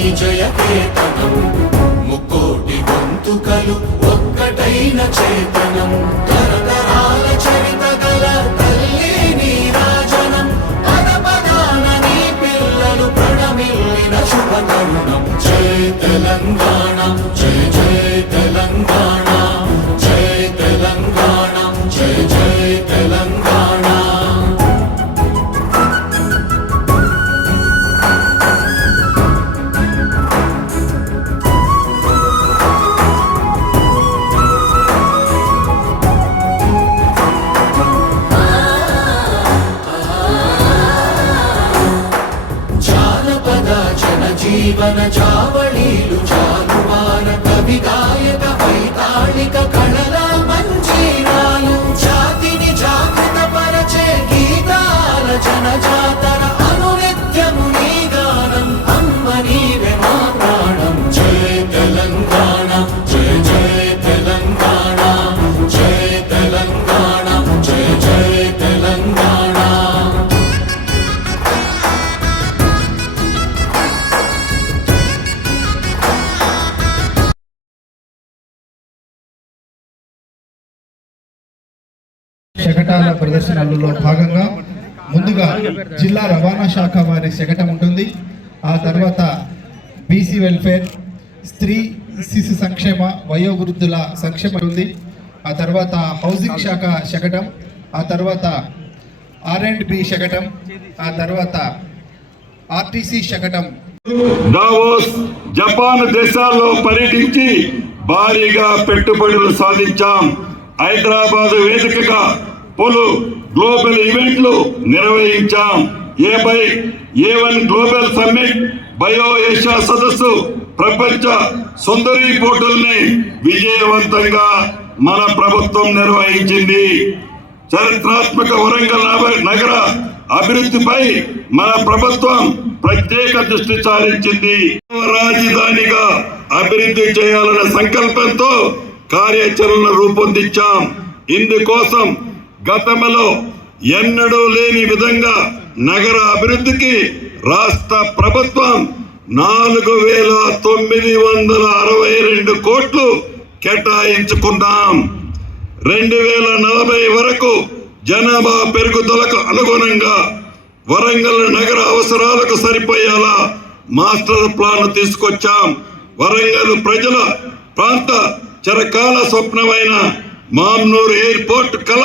జయ ముక్కోటి గొంతుకలు ఒక్కటైన చేతనం. తరతరాల చరిత గల తల్లి నీరాజనం. పద పదాన నీ పిల్లలు ప్రణమిల్లిన శుభ తరుణం. జయ తెలంగాణ జనజీవన జావళీలు జాలువార కవి గాయక వైతాళిక కళ శకటాల ప్రదర్శనలలో భాగంగా ముందుగా జిల్లా రవాణా శాఖ వారి శకటం ఉంటుంది. ఆ తర్వాత బీసీ వెల్ఫేర్ స్త్రీ శిశు సంక్షేమ వయోవృద్ధుల సంక్షేమ ఉంది. ఆ తర్వాత హౌసింగ్ శాఖ శకటం ఆ తర్వాత ఆర్ అండ్ బి శకటం ఆ తర్వాత ఆర్టీసీ శకటం. దావోస్ జపాన్ దేశాల్లో పర్యటించి భారీగా పెట్టుబడులు సాధించాం. హైదరాబాద్ వేదికగా పలు గ్లోబల్ ఈవెంట్లు నిర్వహించాం. ఏ by A one global summit bio Asia సదస్సు ప్రపంచ సుందరి పోర్టల్ని విజయవంతంగా మన ప్రభుత్వం నిర్వహించింది. చరిత్రాత్మక వరంగల్ నగర అభివృద్ధిపై మన ప్రభుత్వం ప్రత్యేక దృష్టి సారించింది. రాజధానిగా అభివృద్ధి చేయాలనే సంకల్పంతో కార్యాచరణ రూపొందించాం. ఇందుకోసం గతంలో ఎన్నడూ లేని విధంగా నగర అభివృద్ధికి రాష్ట్ర ప్రభుత్వం నాలుగు వేల తొమ్మిది వందల అరవై రెండు కోట్లు కేటాయించుకున్నాం. రెండు వేల నలభై వరకు జనాభా పెరుగుదలకు అనుగుణంగా వరంగల్ నగర అవసరాలకు సరిపోయేలా మాస్టర్ ప్లాన్ తీసుకొచ్చాం. వరంగల్ ప్రజల ప్రాంత చిరకాల స్వప్నమైన మామ్నూర్ ఎయిర్పోర్ట్ కళ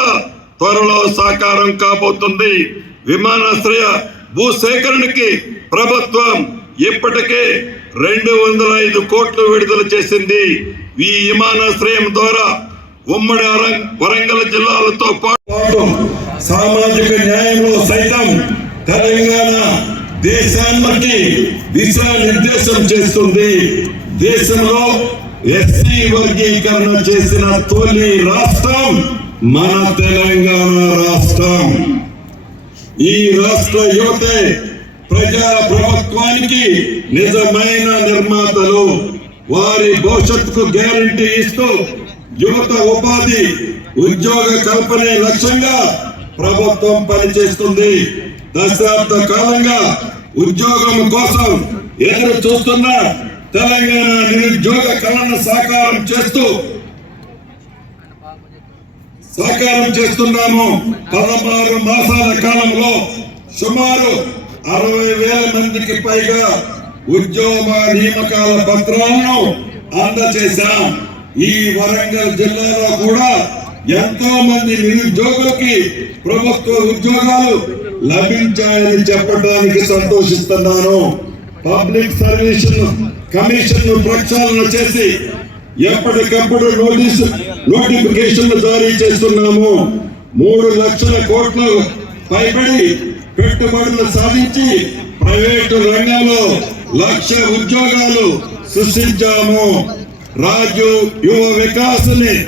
త్వరలో సాకారం కాబోతుంది. విమానాశ్రయ భూసేకరణకి ప్రభుత్వం ఇప్పటికే రెండు వందల ఐదు కోట్లు విడుదల చేసింది. ఈ విమానాశ్రయం ద్వారా ఉమ్మడి అరం- వరంగల్ జిల్లాలతో పాటు సామాజిక న్యాయంలో సైతం తెలంగాణ దేశానికి దిశానిర్దేశం చేస్తుంది. దేశంలో ఎస్సీ వర్గీకరణ చేసిన తొలి రాష్ట్రం మన తెలంగాణ రాష్ట్రం. ఈ రాష్ట్ర యువతే ప్రజా ప్రభుత్వానికి నిజమైన నిర్మాతలు వారి భవిష్యత్తుకు గ్యారంటీ ఇస్తూ యువత ఉపాధి ఉద్యోగ కల్పనే లక్ష్యంగా ప్రభుత్వం పనిచేస్తుంది. దశాబ్ద కాలంగా ఉద్యోగం కోసం ఎదురు చూస్తున్న తెలంగాణ నిరుద్యోగ కళను సాకారం చేస్తూ సహకారం చేస్తున్నాము. పదహారు మాసాల కాలంలో సుమారు అరవై వేల మందికి పైగా ఉద్యోగ నియామకాల పత్రాలను అందజేశాం ఈ వరంగల్ జిల్లాలో కూడా ఎంతో మంది నిరుద్యోగులకి ప్రభుత్వ ఉద్యోగాలు లభించాయని చెప్పడానికి సంతోషిస్తున్నాను. పబ్లిక్ సర్వీస్ కమిషన్ ప్రక్షాళన చేసి ఎప్పటికప్పుడు నోటీస్ నోటిఫికేషన్లు జారీ చేస్తున్నాము. మూడు లక్షల కోట్లు పైబడి పెట్టుబడులు సాధించి ప్రైవేటు రంగంలో లక్ష ఉద్యోగాలు సృష్టించాము. రాజు యువ వికాస్ని